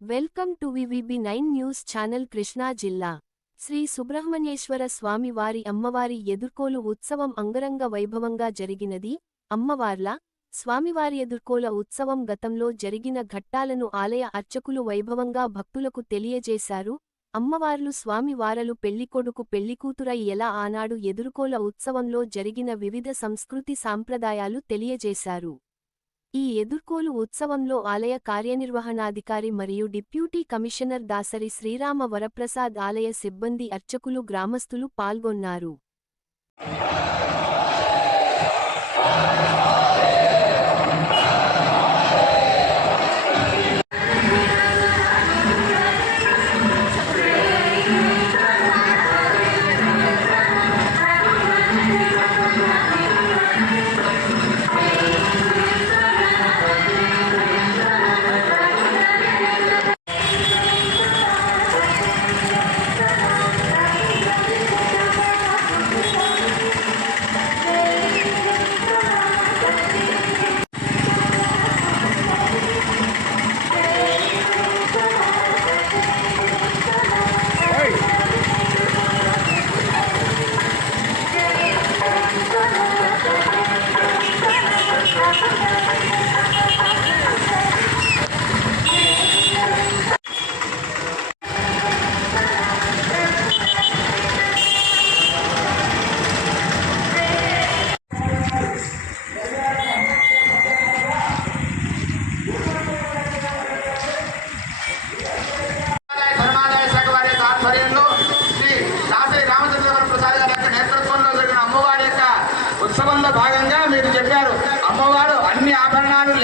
Welcome to VVB nine news channel Krishna జిల్లా. శ్రీ సుబ్రహ్మణ్యేశ్వర స్వామి వారి అమ్మవారి ఎదుర్కోలు ఉత్సవం అంగరంగ వైభవంగా జరిగినది. అమ్మవార్ల స్వామివారి ఎదుర్కోల ఉత్సవం గతంలో జరిగిన ఘట్టాలను ఆలయ అర్చకులు వైభవంగా భక్తులకు తెలియజేశారు. అమ్మవార్లు స్వామివారలు పెళ్ళికొడుకు పెళ్ళికూతురై ఎలా ఆనాడు ఎదుర్కోల ఉత్సవంలో జరిగిన వివిధ సంస్కృతి సాంప్రదాయాలు తెలియజేశారు. ఈ ఎదుర్కోలు ఉత్సవంలో ఆలయ కార్యనిర్వహణాధికారి మరియు డిప్యూటీ కమిషనర్ దాసరి శ్రీరామ వరప్రసాద్ ఆలయ సిబ్బంది అర్చకులు గ్రామస్తులు పాల్గొన్నారు.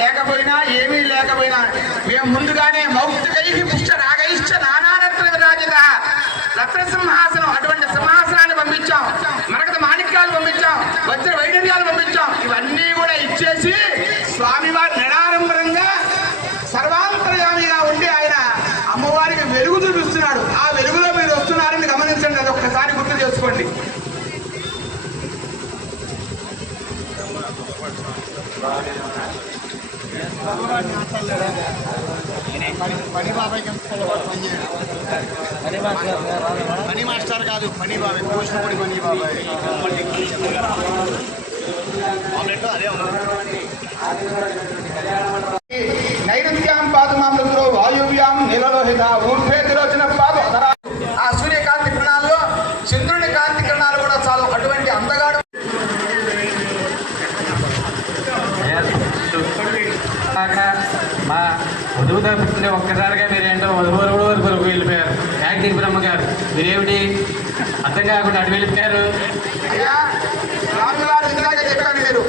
లేకపోయినా ఏమీ లేకపోయినా మేము ముందుగానే మౌక్తికై పని బాబాయ్కి పని మాస్టర్ కాదు పని బాబాయ్. పోషణపడి పని బాబాయ్ అదే ఉంది. ఒక్కసారిగా మీరేంటో వధువురు వరకు వెళ్ళిపోయారు. యాక్టింగ్ బ్రహ్మ గారు. మీరేమిటి? అర్థం కాకుండా అటు వెళ్ళిపోయారు. మీరు.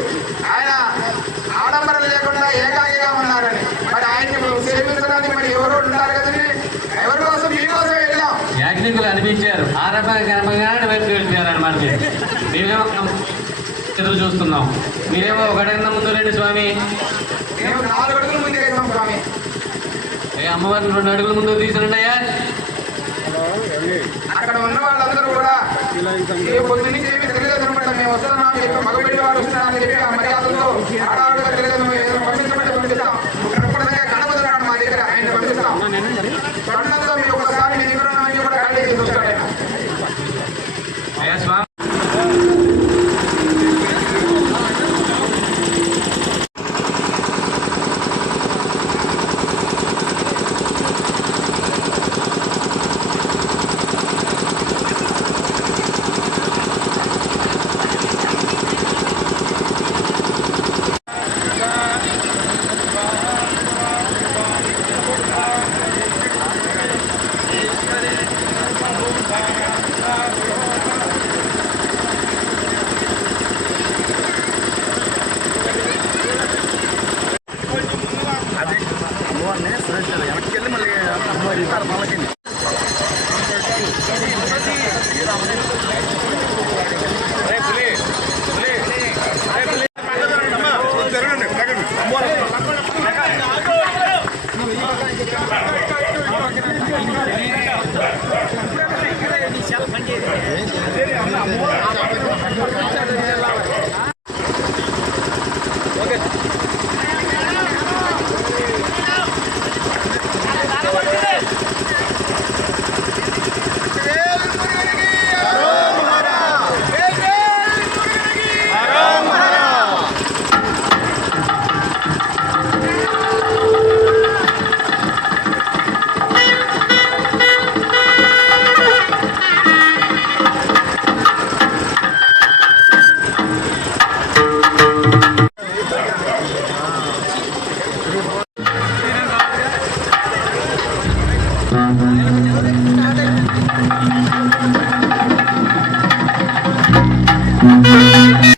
మరి మరి అనిపించారు. వెళ్ళిపోయారు అనమాట మీరు. మేమేమో ఎదురు చూస్తున్నాం. మీరేమో ఒకటైనా ముందు రండి స్వామి. నాలుగు అడుగులు వెళ్తాం స్వామి. ఏ అమ్మవారిని రెండు అడుగుల ముందు తీసుకురండి అయ్యా. అక్కడ ఉన్న వాళ్ళందరూ కూడా ఏ పొద్దు నుంచి ఏమి తెలియదు అనమాట మేము వస్తున్నామని చెప్పి మగబిడ్డి వారు వస్తున్నారని చెప్పి ఆ మర్యాదలతో ఆడవాళ్ళగా తెలియదు